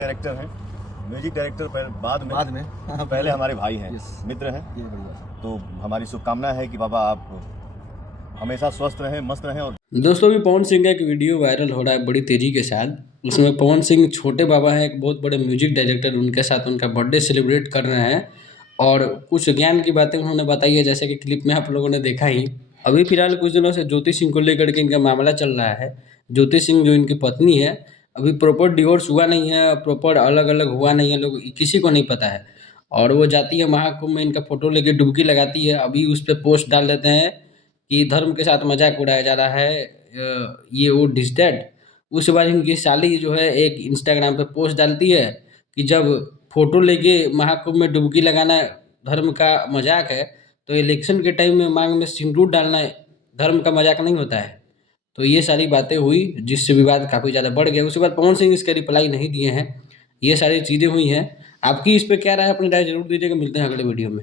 Director हैं, music director बाद में हाँ, पहले हमारे भाई हैं, यस। मित्र हैं। ये बढ़िया। तो हमारी शुभकामना है कि बाबा आप हमेशा स्वस्थ रहें, मस्त रहें। और दोस्तों, अभी पवन सिंह का एक वीडियो वायरल हो रहा है बड़ी तेजी के साथ। उसमें पवन सिंह छोटे बाबा हैं, एक बहुत बड़े म्यूजिक डायरेक्टर, उनके साथ उनका बर्थडे सेलिब्रेट कर रहे हैं और कुछ ज्ञान की बातें उन्होंने बताई है, जैसे कि क्लिप में आप लोगों ने देखा ही। अभी फिलहाल कुछ दिनों से ज्योति सिंह को लेकर के इनका मामला चल रहा है। ज्योति सिंह जो इनकी पत्नी है, अभी प्रॉपर डिवोर्स हुआ नहीं है, प्रॉपर अलग अलग हुआ नहीं है, लोग किसी को नहीं पता है। और वो जाती है महाकुंभ में, इनका फोटो लेके डुबकी लगाती है। अभी उस पर पोस्ट डाल देते हैं कि धर्म के साथ मजाक उड़ाया जा रहा है, ये वो डिस दैट। उसके बाद इनकी साली जो है एक इंस्टाग्राम पे पोस्ट डालती है कि जब फोटो लेके महाकुंभ में डुबकी लगाना धर्म का मजाक है, तो इलेक्शन के टाइम में मांग में सिंदूर डालना धर्म का मजाक नहीं होता है। तो ये सारी बातें हुई, जिससे विवाद काफ़ी ज़्यादा बढ़ गया। उसके बाद पवन सिंह इसके रिप्लाई नहीं दिए हैं। ये सारी चीज़ें हुई हैं। आपकी इस पे क्या राय है, अपनी राय जरूर दीजिएगा। मिलते हैं अगले वीडियो में।